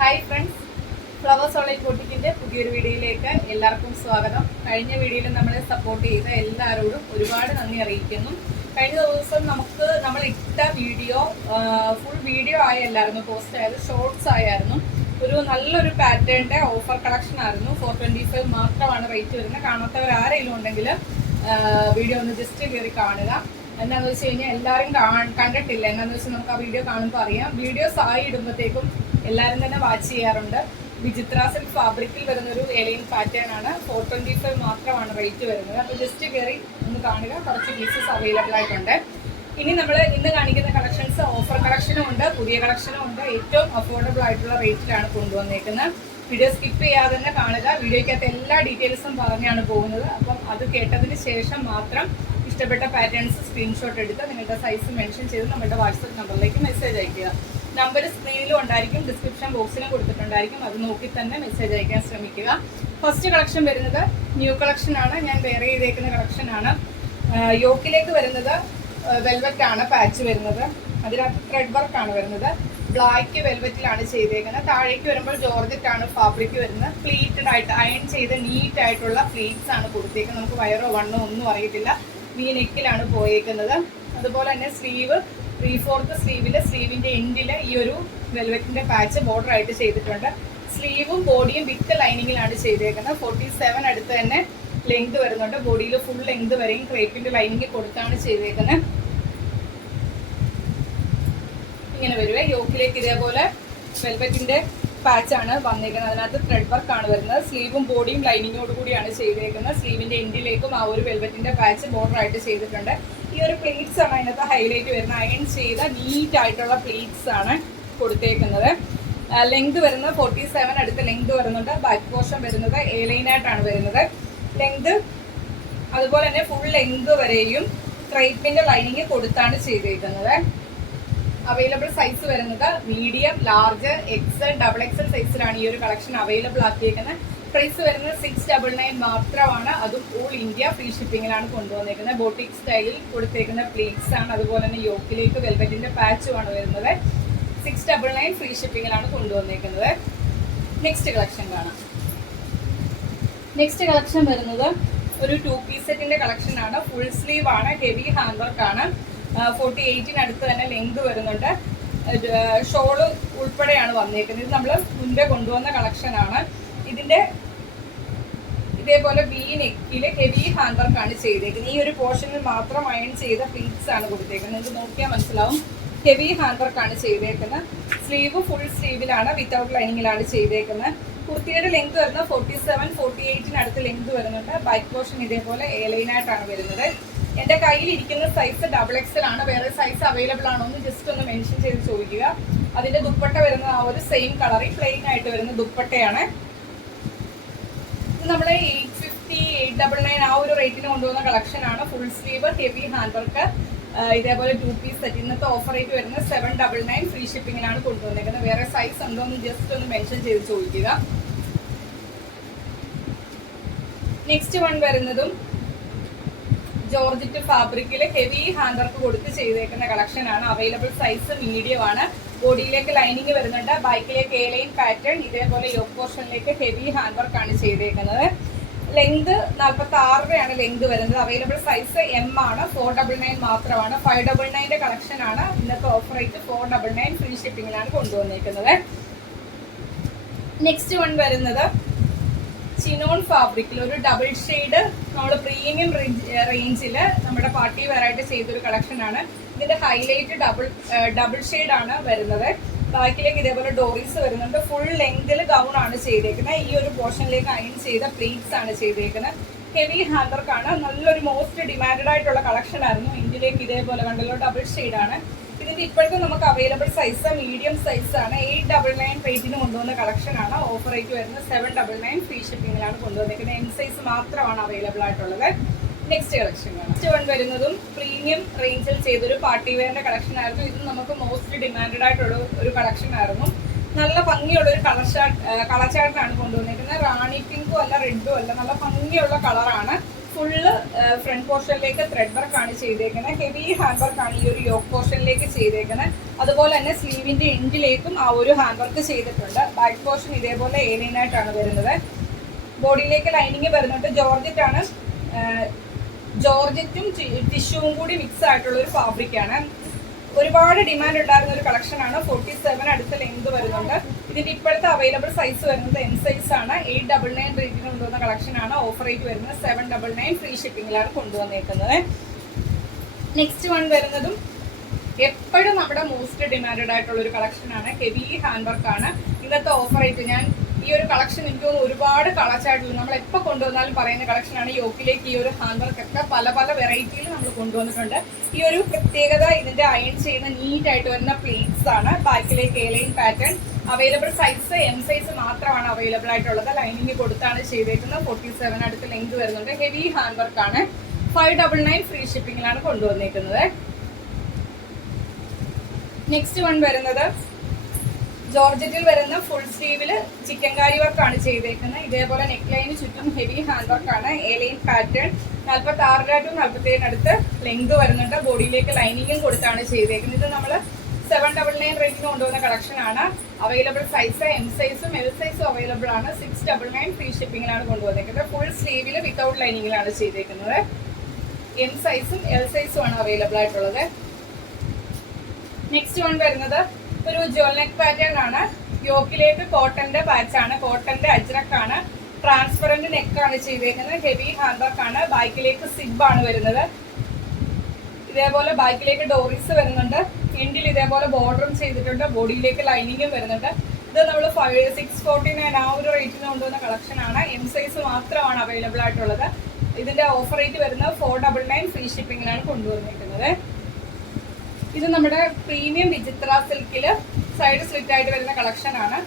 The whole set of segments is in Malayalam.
ഹായ് ഫ്രണ്ട്സ്, ഫ്ലവേഴ്സ് ഓൺലൈൻ ബൊട്ടിക്കിന്റെ പുതിയൊരു വീഡിയോയിലേക്ക് എല്ലാവർക്കും സ്വാഗതം. കഴിഞ്ഞ വീഡിയോയിൽ നമ്മളെ സപ്പോർട്ട് ചെയ്ത എല്ലാവരോടും ഒരുപാട് നന്ദി അറിയിക്കുന്നു. കഴിഞ്ഞ ദിവസം നമ്മൾ ഇട്ട വീഡിയോ ഫുൾ വീഡിയോ ആയല്ലായിരുന്നു പോസ്റ്റ് ആയത്, ഷോർട്സ് ആയിരുന്നു. ഒരു നല്ലൊരു പാറ്റേണിന്റെ ഓഫർ കളക്ഷൻ ആയിരുന്നു. 425 മാത്രമാണ് റേറ്റ് വരുന്നത്. കാണാത്തവർ ആരെങ്കിലും ഉണ്ടെങ്കിൽ വീഡിയോ ഒന്ന് ജസ്റ്റ് കയറി കാണുക. എന്താണെന്ന് വെച്ച് കഴിഞ്ഞാൽ എല്ലാവരും കണ്ടിട്ടില്ല. എന്താണെന്ന് വെച്ചാൽ നമുക്ക് ആ വീഡിയോ കാണുമ്പോൾ അറിയാം. വീഡിയോസ് ആയി ഇടുമ്പോഴത്തേക്കും എല്ലാവരും തന്നെ വാച്ച് ചെയ്യാറുണ്ട്. വിചിത്ര സിൽക്ക് ഫാബ്രിക്കിൽ വരുന്നൊരു എലൈൻ പാറ്റേൺ ആണ്. 425 മാത്രമാണ് റേറ്റ് വരുന്നത്. അപ്പോൾ ജസ്റ്റ് കയറി ഒന്ന് കാണുക. കുറച്ച് പീസസ് അവൈലബിൾ ആയിട്ടുണ്ട്. ഇനി നമ്മൾ ഇന്ന് കാണിക്കുന്ന കളക്ഷൻസ് ഓഫർ കളക്ഷനും ഉണ്ട്, പുതിയ കളക്ഷനും ഉണ്ട്. ഏറ്റവും അഫോർഡബിൾ ആയിട്ടുള്ള റേറ്റിലാണ് കൊണ്ടുവന്നേക്കുന്നത്. വീഡിയോ സ്കിപ്പ് ചെയ്യാതെ തന്നെ കാണുക. വീഡിയോയ്ക്കകത്ത് എല്ലാ ഡീറ്റെയിൽസും പറഞ്ഞാണ് പോകുന്നത്. അപ്പം അത് കേട്ടതിന് ശേഷം മാത്രം ഇഷ്ടപ്പെട്ട പാറ്റേൺസ് സ്ക്രീൻഷോട്ട് എടുത്ത് നിങ്ങളുടെ സൈസ് മെൻഷൻ ചെയ്ത് നമ്മുടെ വാട്സപ്പ് നമ്പറിലേക്ക് മെസ്സേജ് അയയ്ക്കുക. നമ്പർ സ്ക്രീനിലും ഉണ്ടായിരിക്കും, ഡിസ്ക്രിപ്ഷൻ ബോക്സിലും കൊടുത്തിട്ടുണ്ടായിരിക്കും. അത് നോക്കി തന്നെ മെസ്സേജ് അയക്കാൻ ശ്രമിക്കുക. ഫസ്റ്റ് കളക്ഷൻ വരുന്നത് ന്യൂ കളക്ഷൻ ആണ്. ഞാൻ വെയർ ചെയ്തേക്കുന്ന കളക്ഷൻ ആണ്. യോക്കിലേക്ക് വരുന്നത് വെൽവെറ്റ് ആണ് പാച്ച് വരുന്നത്. അതിനകത്ത് ത്രെഡ് വർക്ക് ആണ് വരുന്നത്. ബ്ലാക്ക് വെൽവെറ്റിലാണ് ചെയ്തേക്കുന്നത്. താഴേക്ക് വരുമ്പോൾ ജോർജറ്റ് ആണ് ഫാബ്രിക് വരുന്നത്. പ്ലീറ്റഡ് ആയിട്ട് അയൺ ചെയ്ത് നീറ്റ് ആയിട്ടുള്ള പ്ലീറ്റ്സ് ആണ് കൊടുത്തേക്കുന്നത്. നമുക്ക് വയറോ വണ്ണോ ഒന്നും അറിയത്തില്ല. വി നെക്കിലാണ് പോയേക്കുന്നത്. അതുപോലെ തന്നെ സ്ലീവ് 3/4 സ്ലീവിന്റെ എൻഡിൽ ഈ ഒരു വെൽവെറ്റിന്റെ പാച്ച് ബോർഡർ ആയിട്ട് ചെയ്തിട്ടുണ്ട്. സ്ലീവും ബോഡിയും വിത്ത് ലൈനിങ്ങിലാണ് ചെയ്തേക്കുന്നത്. 47 അടുത്ത് തന്നെ ലെങ്ത് വരുന്നുണ്ട്. ബോഡിയിൽ ഫുൾ ലെങ്ത് വരെയും ക്രേപ്പിന്റെ ലൈനിങ് കൊടുത്താണ് ചെയ്തേക്കുന്നത്. ഇങ്ങനെ വരുവേ. യോക്കിലേക്ക് ഇതേപോലെ വെൽവെറ്റിന്റെ പാച്ചാണ് വന്നേക്കുന്നത്. അതിനകത്ത് ത്രെഡ് വർക്ക് ആണ് വരുന്നത്. സ്ലീവും ബോഡിയും ലൈനിങ്ങോട് കൂടിയാണ് ചെയ്തേക്കുന്നത്. സ്ലീവിന്റെ എൻഡിലേക്കും ആ ഒരു വെൽവെറ്റിന്റെ പാച്ച് ബോർഡർ ആയിട്ട് ചെയ്തിട്ടുണ്ട്. ഈ ഒരു പ്ലീറ്റ്സ് ആണ് അതിനകത്ത് ഹൈലൈറ്റ് വരുന്നത്. അയൺ ചെയ്ത നീറ്റ് ആയിട്ടുള്ള പ്ലീറ്റ്സ് ആണ് കൊടുത്തേക്കുന്നത്. ലെങ്ത് വരുന്നത് 47 അടുത്ത് ലെങ്ത് വരുന്നുണ്ട്. ബാക്ക് പോർഷൻ വരുന്നത് എലൈനായിട്ടാണ് വരുന്നത്. ലെങ്ത് അതുപോലെ തന്നെ ഫുൾ ലെങ്ത് വരെയും ക്രേപ്പിന്റെ ലൈനിങ് കൊടുത്താണ് ചെയ്തേക്കുന്നത്. അവൈലബിൾ സൈസ് വരുന്നത് മീഡിയം, ലാർജ്, എക്സൽ, XXL സൈസിലാണ് ഈ ഒരു കളക്ഷൻ അവൈലബിൾ ആക്കിയേക്കുന്നത്. പ്രൈസ് വരുന്നത് 699 മാത്രമാണ്. അതും ഓൾ ഇന്ത്യ ഫ്രീ ഷിപ്പിങ്ങിലാണ് കൊണ്ടുവന്നേക്കുന്നത്. ബോട്ടിക് സ്റ്റൈലിൽ കൊടുത്തേക്കുന്ന പ്ലീറ്റ്സ് ആണ്. അതുപോലെ തന്നെ യോക്കിലേക്ക് വെൽവെറ്റിന്റെ പാച്ചുമാണ് വരുന്നത്. 699 ഫ്രീ ഷിപ്പിങ്ങിലാണ് കൊണ്ടുവന്നേക്കുന്നത്. നെക്സ്റ്റ് കളക്ഷൻ കാണാം. നെക്സ്റ്റ് കളക്ഷൻ വരുന്നത് ഒരു 2 പീസ് സെറ്റിന്റെ കളക്ഷൻ ആണ്. ഫുൾ സ്ലീവ് ആണ്. ഹെവി ഹാൻഡ് വർക്ക് ആണ്. 48 അടുത്ത് തന്നെ ലെങ്ത് വരുന്നുണ്ട്. ഷോള് ഉൾപ്പെടെയാണ് വന്നേക്കുന്നത്. ഇത് നമ്മൾ മുൻപേ കൊണ്ടുവന്ന കളക്ഷൻ ആണ്. ഇതിന്റെ ഇതേപോലെ വി നെക്കില് ഹെവി ഹാൻഡ് വർക്ക് ആണ് ചെയ്തേക്കുന്നത്. ഈ ഒരു പോർഷനിൽ മാത്രം അയൺ ചെയ്ത പ്ലീറ്റ്സ് ആണ് കൊടുത്തേക്കുന്നത്. ഇത് നോക്കിയാൽ മനസ്സിലാവും. ഹെവി ഹാൻഡ് വർക്ക് ആണ് ചെയ്തേക്കുന്നത്. സ്ലീവ് ഫുൾ സ്ലീവിലാണ്, വിത്തൗട്ട് ലൈനിങ്ങിലാണ് ചെയ്തേക്കുന്നത്. കുർത്തിയുടെ ലെങ്ത് വരുന്നത് 47, 48 അടുത്ത് ലെങ്ത് വരുന്നുണ്ട്. ബാക്ക് പോർഷൻ ഇതേപോലെ എലൈനായിട്ടാണ് വരുന്നത്. എന്റെ കയ്യിൽ ഇരിക്കുന്ന സൈസ് XXL ആണ്. വേറെ സൈസ് അവൈലബിൾ ആണോ എന്ന് ജസ്റ്റ് ഒന്ന് മെൻഷൻ ചെയ്ത് ചോദിക്കുക. അതിന്റെ ദുപ്പട്ട വരുന്ന ആ ഒരു സെയിം കളറിൽ പ്ലെയിൻ ആയിട്ട് വരുന്ന ദുപ്പട്ടയാണ്. ഇത് നമ്മുടെ 850, 899 ആ ഒരു റേറ്റിന് കൊണ്ടുവന്ന കളക്ഷൻ ആണ്. Full sleeve heavy hand work. ഇതേപോലെ 2 പീസ് സെറ്റ്. ഇന്നത്തെ ഓഫർ റേറ്റ് വരുന്നത് 799 ഫ്രീ ഷിപ്പിങ്ങിനാണ് കൊണ്ടുവന്നേക്കുന്നത്. വേറെ സൈസ് ഉണ്ടോ എന്ന് ജസ്റ്റ് ഒന്ന് മെൻഷൻ ചെയ്ത് ചോദിക്കുക. നെക്സ്റ്റ് വൺ വരുന്നതും ജോർജറ്റ് ഫാബ്രിക്കിൽ ഹെവി ഹാൻഡ് വർക്ക് കൊടുത്ത് ചെയ്തേക്കുന്ന കളക്ഷൻ ആണ്. അവൈലബിൾ സൈസ് മീഡിയം ആണ്. ബോഡിയിലേക്ക് ലൈനിങ് വരുന്നുണ്ട്. ബാക്കിലേക്ക് എലൈൻ പാറ്റേൺ. ഇതേപോലെ യോക്ക് പോർഷനിലേക്ക് ഹെവി ഹാൻഡ് വർക്ക് ആണ് ചെയ്തേക്കുന്നത്. ലെങ്ത് 46 ലെങ്ത് വരുന്നത്. അവൈലബിൾ സൈസ് M ആണ്. 499 മാത്രമാണ്. 599 കളക്ഷൻ ആണ്. ഇന്നത്തെ ഓഫർ റേറ്റ് 499 ഫ്രീ ഷിപ്പിങ്ങിലാണ് കൊണ്ടുവന്നേക്കുന്നത്. നെക്സ്റ്റ് വൺ വരുന്നത് ചിനോൺ ഫാബ്രിക്കിൽ ഒരു ഡബിൾ ഷെയ്ഡ് നമ്മൾ പ്രീമിയം റേഞ്ചിൽ നമ്മുടെ പാർട്ടി വെയർ ആയിട്ട് ചെയ്തൊരു കളക്ഷൻ ആണ്. ഇതിന്റെ ഹൈലൈറ്റ് ഡബിൾ ഷെയ്ഡ് ആണ് വരുന്നത്. ബാക്കിലേക്ക് ഇതേപോലെ ഡോറീസ് വരുന്നുണ്ട്. ഫുൾ ലെങ്തിൽ ഗൗൺ ആണ് ചെയ്തേക്കുന്നത്. ഈ ഒരു പോർഷനിലേക്ക് അയൺ ചെയ്ത പ്ലീറ്റ്സ് ആണ് ചെയ്തേക്കുന്നത്. ഹെവി ഹാൻഡ് വർക്ക് ആണ്. നല്ലൊരു മോസ്റ്റ് ഡിമാൻഡഡ് ആയിട്ടുള്ള കളക്ഷൻ ആയിരുന്നു. ഇന്ത്യയിലേക്ക് ഇതേപോലെ കണ്ടല്ലോ ഡബിൾ ഷെയ്ഡ് ആണ്. ഇതിന്റെ ഇപ്പോഴത്തെ നമുക്ക് അവൈലബിൾ സൈസ് മീഡിയം സൈസ് ആണ്. 899 റേറ്റിന് കൊണ്ടുവന്ന കളക്ഷൻ ആണ്. ഓഫർ റേറ്റ് വരുന്നത് 799 ഫ്രീ ഷിപ്പിങ്ങിലാണ് കൊണ്ടുവന്നിരിക്കുന്നത്. M സൈസ് മാത്രമാണ് അവൈലബിൾ ആയിട്ടുള്ളത്. നെക്സ്റ്റ് കളക്ഷൻ ആണ്. നെക്സ്റ്റ് വൺ വരുന്നതും പ്രീമിയം റേഞ്ചിൽ ചെയ്തൊരു പാർട്ടി വെയറിന്റെ കളക്ഷൻ ആയിരുന്നു. ഇത് നമുക്ക് മോസ്റ്റ് ഡിമാൻഡഡ് ആയിട്ടുള്ള ഒരു കളക്ഷൻ ആയിരുന്നു. നല്ല ഭംഗിയുള്ള ഒരു കളർ ചാർട്ടാണ് കൊണ്ടുവന്നിരിക്കുന്നത്. റാണി പിങ്കും അല്ല റെഡും അല്ല, നല്ല ഭംഗിയുള്ള കളറാണ്. ഫുള്ള് ഫ്രണ്ട് പോർഷനിലേക്ക് ത്രെഡ് വർക്ക് ആണ് ചെയ്തേക്കുന്നത്. ഹെവി ഹാൻഡ് വർക്ക് ആണ് ഈ ഒരു യോക്ക് പോർഷനിലേക്ക് ചെയ്തേക്കുന്നത്. അതുപോലെ തന്നെ സ്ലീവിന്റെ എൻഡിലേക്കും ആ ഒരു ഹാൻഡ് വർക്ക് ചെയ്തിട്ടുണ്ട്. ബാക്ക് പോർഷൻ ഇതേപോലെ ഏലൈനായിട്ടാണ് വരുന്നത്. ബോഡിയിലേക്ക് ലൈനിങ് വരുന്നുണ്ട്. ജോർജറ്റ് ആണ്. ജോർജറ്റും ടിഷ്യൂവും കൂടി മിക്സ് ആയിട്ടുള്ള ഒരു ഫാബ്രിക്കാണ്. ഒരുപാട് ഡിമാൻഡ് ഉണ്ടായിരുന്ന ഒരു കളക്ഷൻ ആണ്. 47 അടുത്ത ലെങ്ത് വരുന്നുണ്ട്. ഇതിന്റെ ഇപ്പോഴത്തെ അവൈലബിൾ സൈസ് വരുന്നത് എം സൈസ് ആണ്. 899 റേറ്റിന് കൊണ്ടുവന്ന കളക്ഷൻ ആണ്. ഓഫർ റേറ്റ് വരുന്നത് 799 ഫ്രീ ഷിപ്പിംഗിലാണ് കൊണ്ടുവന്നേക്കുന്നത്. നെക്സ്റ്റ് വൺ വരുന്നതും എപ്പോഴും നമ്മുടെ മോസ്റ്റ് ഡിമാൻഡഡ് ആയിട്ടുള്ള ഒരു കളക്ഷൻ ആണ്. ഹെവി ഹാൻഡ് വർക്ക് ആണ്. ഇന്നത്തെ ഓഫർ റേറ്റ് ഞാൻ ഈ ഒരു കളക്ഷൻ എനിക്ക് തോന്നുന്നു ഒരുപാട് കളച്ചായിട്ടുള്ള നമ്മൾ എപ്പോൾ കൊണ്ടുവന്നാലും പറയുന്ന കളക്ഷനാണ്. യോക്കിലേക്ക് ഈ ഒരു ഹാൻഡ് വർക്ക് ഒക്കെ പല പല വെറൈറ്റിയിൽ നമ്മൾ കൊണ്ടുവന്നിട്ടുണ്ട്. ഈ ഒരു പ്രത്യേകത ഇതിന്റെ അയൺ ചെയ്യുന്ന നീറ്റ് ആയിട്ട് വരുന്ന പ്ലേറ്റ്സ് ആണ്. ബാക്കിലേക്ക് A line pattern. Available size M size മാത്രമാണ് അവൈലബിൾ ആയിട്ടുള്ളത്. ലൈനിങ് കൊടുത്താണ് ചെയ്തേക്കുന്നത്. 47 അടുത്ത് ലെങ്ത് വരുന്നുണ്ട്. ഹെവി ഹാൻഡ് വർക്ക് ആണ്. 599 ഫ്രീ ഷിപ്പിംഗിലാണ് കൊണ്ടുവന്നേക്കുന്നത്. നെക്സ്റ്റ് വൺ വരുന്നത് ജോർജറ്റിൽ വരുന്ന ഫുൾ സ്ലീവില് ചിക്കൻകാരി വർക്കാണ് ചെയ്തേക്കുന്നത്. ഇതേപോലെ നെക്ക് ലൈന് ചുറ്റും ഹെവി ഹാൻഡ് വർക്കാണ്. A-line pattern. 46 ടു 47 അടുത്ത് ലെങ്ത് വരുന്നുണ്ട്. ബോഡിയിലേക്ക് ലൈനിങ്ങും കൊടുത്താണ് ചെയ്തേക്കുന്നത്. ഇത് നമ്മൾ 799 റേറ്റിന് കൊണ്ടുവന്ന കളക്ഷൻ ആണ്. അവൈലബിൾ സൈസ് എം സൈസും എൽ സൈസും അവൈലബിൾ ആണ്. 699 ഫ്രീ ഷിപ്പിംഗിലാണ് കൊണ്ടുവന്നേക്കുന്നത്. ഫുൾ സ്ലീവില് വിത്തൗട്ട് ലൈനിങ്ങിലാണ് ചെയ്തേക്കുന്നത്. എം സൈസും എൽ സൈസും ആണ് അവൈലബിൾ ആയിട്ടുള്ളത്. നെക്സ്റ്റ് വൺ വരുന്നത് ഒരു ജോൾ നെക്ക് പാറ്റേൺ ആണ്. യോക്കിലേക്ക് കോട്ടന്റെ പാച്ചാണ്. കോട്ടന്റെ അജ്രക്കാണ്. ട്രാൻസ്പെറന്റ് നെക്കാണ് ചെയ്തേക്കുന്നത്. ഹെവി ഹാൻഡ് വർക്ക് ആണ്. ബാക്കിലേക്ക് സിബ് ആണ് വരുന്നത്. ഇതേപോലെ ബാക്കിലേക്ക് ഡോറീസ് വരുന്നുണ്ട്. എൻഡിൽ ഇതേപോലെ ബോർഡറും ചെയ്തിട്ടുണ്ട്. ബോഡിയിലേക്ക് ലൈനിങ്ങും വരുന്നുണ്ട്. ഇത് നമ്മൾ 649 ആ ഒരു റേറ്റിന് കൊണ്ടുവന്ന കളക്ഷൻ ആണ്. എം സൈസ് മാത്രമാണ് അവൈലബിൾ ആയിട്ടുള്ളത്. ഇതിന്റെ ഓഫർ റേറ്റ് വരുന്നത് 499 ഫ്രീ ഷിപ്പിംഗിലാണ് കൊണ്ടുവന്നിരിക്കുന്നത്. ഇത് നമ്മുടെ പ്രീമിയം വിചിത്ര സിൽക്കില് സൈഡ് സ്ലിറ്റ് ആയിട്ട് വരുന്ന കളക്ഷൻ ആണ്.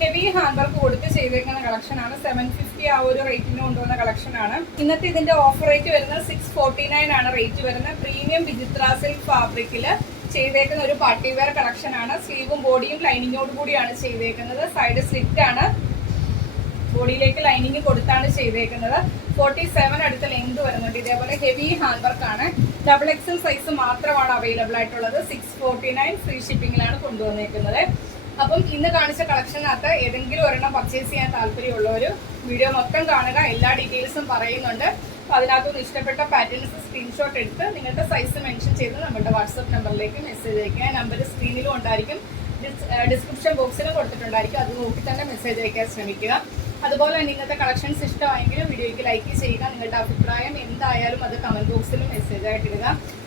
ഹെവി ഹാൻഡ് വർക്ക് കൊടുത്ത് ചെയ്തേക്കുന്ന കളക്ഷൻ ആണ്. 750 ആ ഒരു റേറ്റിന് കൊണ്ടുവന്ന കളക്ഷൻ ആണ്. ഇന്നത്തെ ഇതിന്റെ ഓഫർ റേറ്റ് വരുന്നത് 649 ആണ് റേറ്റ് വരുന്നത്. പ്രീമിയം വിചിത്ര സിൽക്ക് ഫാബ്രിക്കില് ചെയ്തേക്കുന്ന ഒരു പാർട്ടി വെയർ കളക്ഷൻ ആണ്. സ്ലീവും ബോഡിയും ലൈനിങ്ങോട് കൂടിയാണ് ചെയ്തേക്കുന്നത്. സൈഡ് സ്ലിറ്റ് ആണ്. ബോഡിയിലേക്ക് ലൈനിങ് കൊടുത്താണ് ചെയ്തേക്കുന്നത്. 47 അടുത്ത ലെങ്ത് വരുന്നുണ്ട്. ഇതേപോലെ ഹെവി ഹാൻഡ് വർക്ക് ആണ്. XXL സൈസ് മാത്രമാണ് അവൈലബിൾ ആയിട്ടുള്ളത്. 649 ഫ്രീ ഷിപ്പിംഗിലാണ് കൊണ്ടുവന്നേക്കുന്നത്. അപ്പം ഇന്ന് കാണിച്ച കളക്ഷനകത്ത് ഏതെങ്കിലും ഒരെണ്ണം പർച്ചേസ് ചെയ്യാൻ താല്പര്യമുള്ളവർ വീഡിയോ മൊത്തം കാണുക. എല്ലാ ഡീറ്റെയിൽസും പറയുന്നുണ്ട്. അപ്പോൾ അതിനകത്തുനിന്ന് ഇഷ്ടപ്പെട്ട പാറ്റേൺസ് സ്ക്രീൻഷോട്ട് എടുത്ത് നിങ്ങളുടെ സൈസ് മെൻഷൻ ചെയ്ത് നമ്മുടെ വാട്സപ്പ് നമ്പറിലേക്ക് മെസ്സേജ് അയക്കുക. നമ്പർ സ്ക്രീനിലും ഉണ്ടായിരിക്കും, ഡിസ്ക്രിപ്ഷൻ ബോക്സിലും കൊടുത്തിട്ടുണ്ടായിരിക്കും. അത് നോക്കി തന്നെ മെസ്സേജ് അയക്കാൻ ശ്രമിക്കുക. അതുപോലെ തന്നെ ഇന്നത്തെ കളക്ഷൻസ് ഇഷ്ടമായെങ്കിലും വീഡിയോയ്ക്ക് ലൈക്ക് ചെയ്യുക. നിങ്ങളുടെ അഭിപ്രായം എന്തായാലും അത് കമന്റ് ബോക്സിൽ മെസ്സേജ് ആയിട്ട് ഇടുക.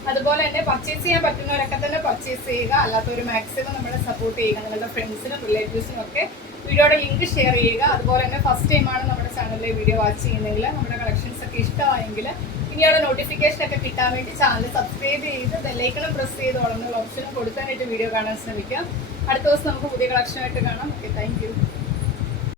അതുപോലെ തന്നെ പർച്ചേസ് ചെയ്യാൻ പറ്റുന്നവരൊക്കെ തന്നെ പർച്ചേസ് ചെയ്യുക. അല്ലാത്തവർ മാക്സിമം നമ്മളെ സപ്പോർട്ട് ചെയ്യുക. നിങ്ങളുടെ ഫ്രണ്ട്സിനും റിലേറ്റീവ്സിനും ഒക്കെ വീഡിയോയുടെ ലിങ്ക് ഷെയർ ചെയ്യുക. അതുപോലെ തന്നെ ഫസ്റ്റ് ടൈമാണ് നമ്മുടെ ചാനലിലെ വീഡിയോ വാച്ച് ചെയ്യുന്നതെങ്കിൽ നമ്മുടെ കളക്ഷൻസ് ഒക്കെ ഇഷ്ടമായെങ്കിൽ ഇനിയുള്ള നോട്ടിഫിക്കേഷൻ ഒക്കെ കിട്ടാൻ വേണ്ടി ചാനൽ സബ്സ്ക്രൈബ് ചെയ്ത് ബെല്ലൈക്കണും പ്രസ് ചെയ്ത് വളർന്നുള്ള ഓപ്ഷനും കൊടുക്കാനായിട്ട് വീഡിയോ കാണാൻ ശ്രമിക്കാം. അടുത്ത ദിവസം നമുക്ക് പുതിയ കളക്ഷനായിട്ട് കാണാം. Okay, thank you.